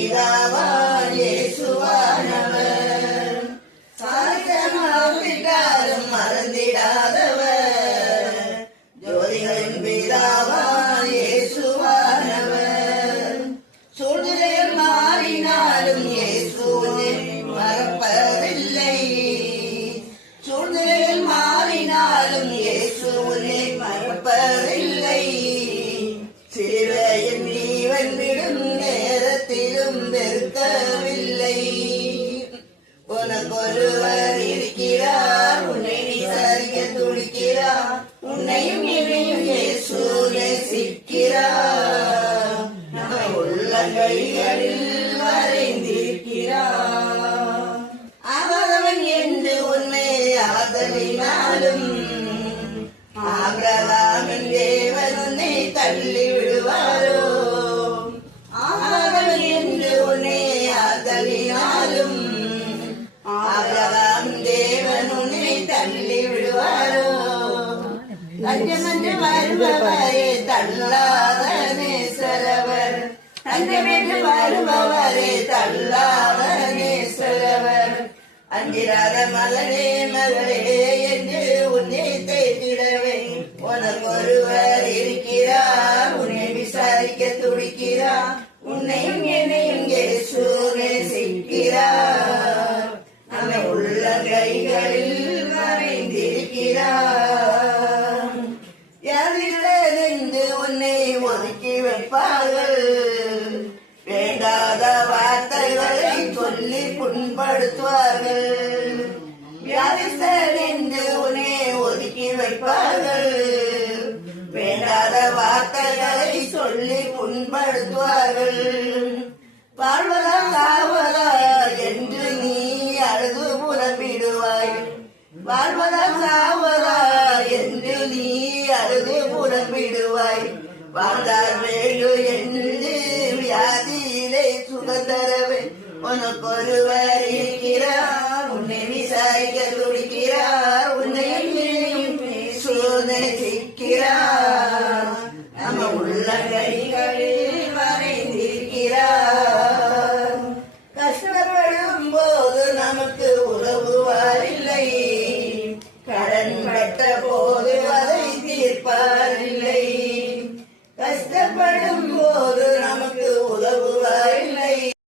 பிதாவா இயேசுவானவர், சாதிக்காரும் மறந்திடாதவர், ஜோதிகளின் பிதாவா இயேசுவானவர். சூழ்நிலையில் மாறினாலும் இயேசுவை மறப்பதில்லை, சூழ்நிலையில் மாறினாலும் இயேசுவை மறப்பதில்லை. சிலுவையில் நீ வென்றிடும் நேரத்திலும் வெறுக்கவில்லை. உனக்கொருவர் இருக்கிறார், உன்னை விசாரிக்க துடிக்கிறார், உன்னையும் என்னையும் இயேசு நேசிக்கிறார். நம்ம உள்ளங்கைகளில் வரைந்திருக்கிறார். அவன் என்று உன்னை ஆதலினாலும் ஆபிரகாமின் தேவன் உன்னை தள்ளி விடுவாரோ? அவன் என்று உன்னை ஆதலினாலும் ஆபிரகாம் தேவன் உன்னை தள்ளி விடுவாரோ? லஞ்சமென்று வருபவரே தள்ளாத நேசரவர், லஞ்சமென்று வருபவரே தள்ளாத நேசரவர். அஞ்சிராத மகனே மகளே என்று உன்னை தேற்றிடவே உனக்கொருவர் இருக்கிறார், உன்னை விசாரிக்க துடிக்கிறார், உன்னையும் என்னையும் இயேசு நேசிக்கிறார். நம்ம உள்ளங்கைகளில் வரைந்திருக்கிறார். யாரிலிருந்து உன்னை ஒதுக்கி வைப்பார்கள், வேண்டாத வார்த்தைகளை சொல்லி புண்படுத்துவார்கள். வியாதிஸ்தர் என்று உன்னை ஒதுக்கி வைப்பார்கள், வேண்டாத வார்த்தைகளை சொல்லி புண்படுத்துவார்கள். வாழ்வதா சாவதா என்று நீ அழுது புலம்பிடுவாய், வாழ்வதா சாவதா என்று நீ அழுது புலம்பிடுவாய். வாழ்ந்தார் வேண்டு என்று வியாதியிலே சுகந்தரவே உனக்கொருவர் இருக்கிறார், உன்னை விசாரிக்க துடி